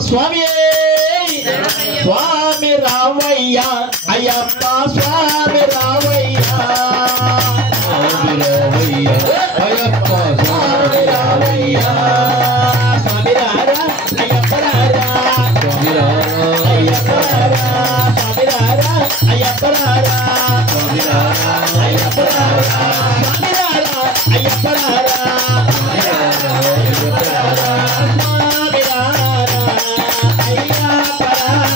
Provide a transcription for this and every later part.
स्वामी स्वामी रावैया अय्यप्पा स्वामी रावैया अय्यप्पा स्वामी रावैया स्वामी रारा अय्यप्पा रारा स्वामी रारा अय्यप्पा रारा स्वामी रारा अय्यप्पा रारा स्वामी रारा अय्यप्पा रारा स्वामी रारा अय्यप्पा रारा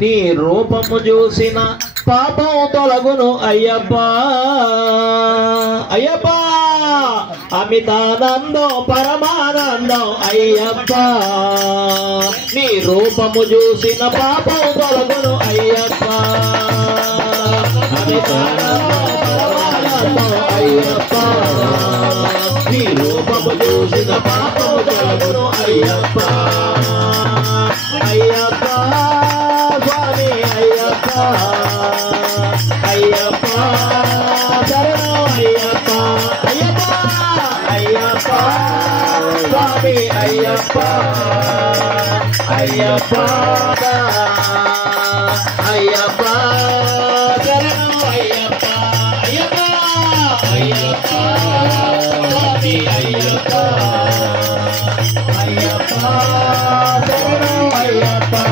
నీ రూపము చూసిన పాపం తొలగును అయ్యప్పా అయ్యప్పా అమితానందం పరమానందం అయ్యప్పా నీ రూపము చూసిన పాపం తొలగును అయ్యప్పా అమితానందం పరమానందం అయ్యప్పా నీ రూపము చూసిన పాపం తొలగును అయ్యప్పా అయ్యప్పా స్వామి అయ్యప్పా అయ్యప్పా శరణం అయ్యప్పా అయ్యప్పా అయ్యప్పా స్వామి అయ్యప్పా అయ్యప్పా అయ్యప్పా శరణం అయ్యప్పా అయ్యప్పా అయ్యప్పా స్వామి అయ్యప్పా అయ్యప్పా శరణం అయ్యప్పా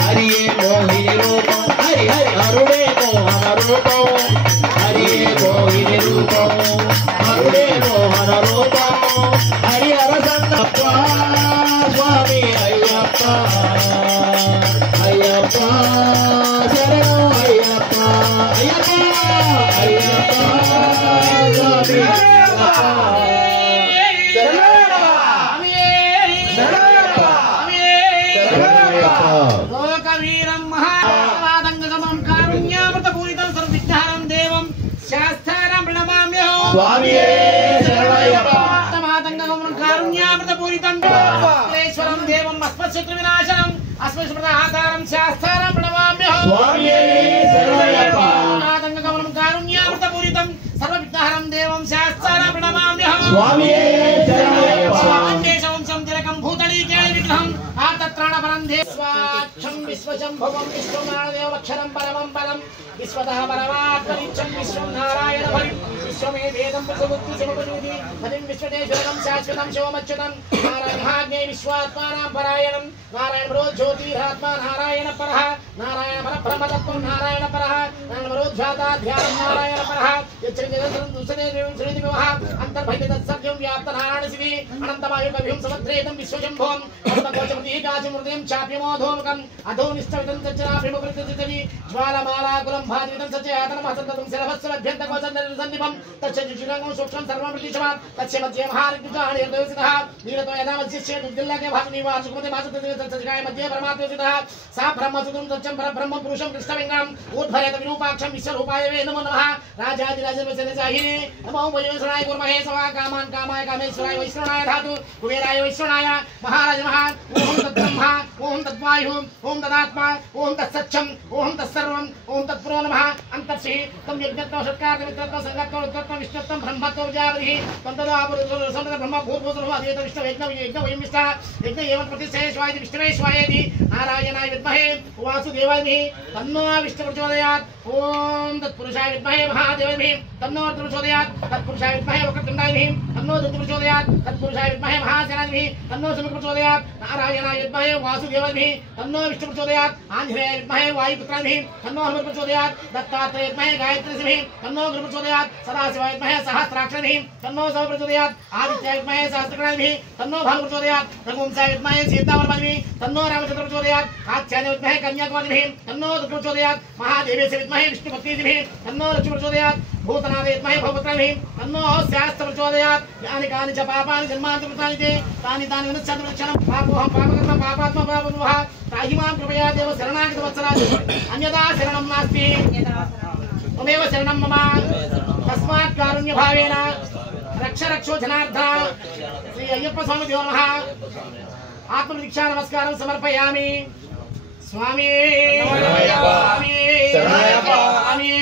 హరియే మోహిని రూప శరణం అయ్యప్ప అయ్యప్ప అయ్యప్ప స్వామి లోకవీరం మహావాదంగమం కారుణ్యామృతపూరితం సర్వవిఘ్నహరం దేవం శాస్త్రారం ప్రణమామ్యహం స్వామియే శరణయ్యప్ప వాదంగమం కారుణ్యామృతపూరితం ఈశ్వరం దేవం అస్మశత్రు వినాశనం అస్మస్మృతాధారం శాస్త్రారం ప్రణమామ్యహం స్వామియే శరణయ్యప్ప వాదంగమం కారుణ్యామృతపూరితం సర్వవిఘ్నహరం దేవం శాస్త్రారం ప్రణమామ్యహం స్వామియే శరణయ్యప్ప వంశం తిలకం భూతళీ కేళి విగ్రహం ఆతత్రాణపరం దేవాక్షం విశ్వశంభవం విశ్వమానదేవక్షరం పరమం పదం విశ్వతః పరమాత్మనిత్యం విశ్వం నారాయణ భరి విశ్వమే వేదం ప్రతిబుద్ధి శివపతినిధి పదిం విశ్వదేశ్వరం శాశ్వతం శివమచ్యుతం నారాయణాగ్నే విశ్వాత్మానాం పరాయణం నారాయణ పరో జ్యోతిరాత్మా నారాయణ పరః నారాయణ పరబ్రహ్మతత్వం నారాయణ పరః నారాయణ పరోధ్యాతా ధ్యానం నారాయణ పరః యచ్చరితం దుసనే శ్రీది వివహ అంతర్భైత సత్యం వ్యాప్త నారాయణ శివి అనంతమాయు కవిం సమద్రేతం విశ్వశంభవం ప్రతీకాచమృతం చాప్యమోధోముఖం అధోనిష్టవితం సచ్చరాభిమృతివి జ్వాలమాలాకులం భాదివితం సచ్చయాతనం అసంతతం శిరవత్సభ్యంతకోచందనిపం తచ్చంగం సూక్ష్మం సర్వం ప్రతిశవాన్ తచ్చ మధ్య మహారిద్యుజాహనిర్దోసితః నీరతో యదా మధ్యస్య దుర్దిల్లకే భాగని వాచుకుమతే మాచుతజగాయ మధ్య పరమాత్మోసితః సా బ్రహ్మసుతం సత్యం పరబ్రహ్మం పురుషం కృష్ణలింగం ఊర్ధ్వరేత విరూపాక్షం విశ్వరూపాయ వే నమో నమః రాజాదిరాజమసనజాహినే నమో వైశ్వరాయ గుర్మహే సవా కామాన్ కామాయ కామేశ్వరాయ వైశ్వరాయ ధాతు కుబేరాయ వైశ్వరాయ మహారాజ మహా ఓం తద్బ్రహ్మ ఓం తద్వాయు ఓం తదాత్మ ఓం తత్సత్యం ఓం తత్సర్వం ఓం తత్పురో నమః అంతర్షి తం యజ్ఞత్వం సత్కార్యమిత్రత్వం సంగత్వం ఉత్కత్వం విష్ణుత్వం బ్రహ్మత్వం విజావధి తంతదో ఆపురుసంతద బ్రహ్మ భూర్భూతరో అధేత విష్ణు యజ్ఞ వయం విష్ట యజ్ఞ ఏవం ప్రతిశ్రేయస్వాయతి విష్ణువేశ్వాయేతి నారాయణాయ విద్మహే వాసుదేవాయ తన్నో విష్ణు ప్రచోదయాత్ ఓం తత్పురుషాయ విద్మహే మహాదేవాయ తన్నో ప్రచోదయాత్ తత్పురుషాయ విద్మహే వక్రతుండాయ తన్నో దుర్గ ప్రచోదయాత్ తత్పురుషాయ విద్మహే మహాసేనాయ తన్నో సుముఖ ప్రచోదయాత్ నారాయణాయ విద్మహే వాసుదేవాయ తన్నో విష్ణు ప్రచోదయాత్ ఆంజనేయ విద్మహే వాయుపుత్రాయ తన్నో హనుమ ప్రచోదయాత్ దత్తాత్రేయ విద్మహే గాయత్రీ తన్నో గురు ప్రచోదయాత్ సదాశివాయ విద్మహే సహస్రాక్షరీ తన్నో శివ ప్రచోదయాత్ ఆదిత్యాయ విద్మహే సహస్రకృణాయ తన్నో భాను ప్రచోదయాత్ రఘువంశాయ విద్మహే సీతావరమణి తన్నో రామచంద్ర ప్రచోదయాత్ కాత్యాయన విద్మహే కన్యాకుమారి తన్నో దుర్గ ప్రచోదయాత్ మహాదేవేశ విద్మహే విష్ణుపత్ని తన్నో లక్ష్మి ప్రచోదయాత్ భూతనాథ విద్మహే భవపుత్రాయ తన్నో శాస్త్ర ప్రచోదయాత్ యాని కాని చ పాపాని జన్మాంతృతాని తాని తాని వినశ్చంద్రక్షణం పాపోహం పాపకర్మ పాపాత్మ పాపముః తాహిమాం కృపయా దేవ శరణాగత వత్సరాజ అన్యదా శరణం నాస్తి త్వమేవ శరణం మమ తస్మాత్ కారుణ్య భావేన రక్ష రక్షో జనార్దన శ్రీ అయ్యప్ప స్వామి దేవ నమః ఆత్మదీక్షా నమస్కారం సమర్పయామి స్వామి స్వామి స్వామి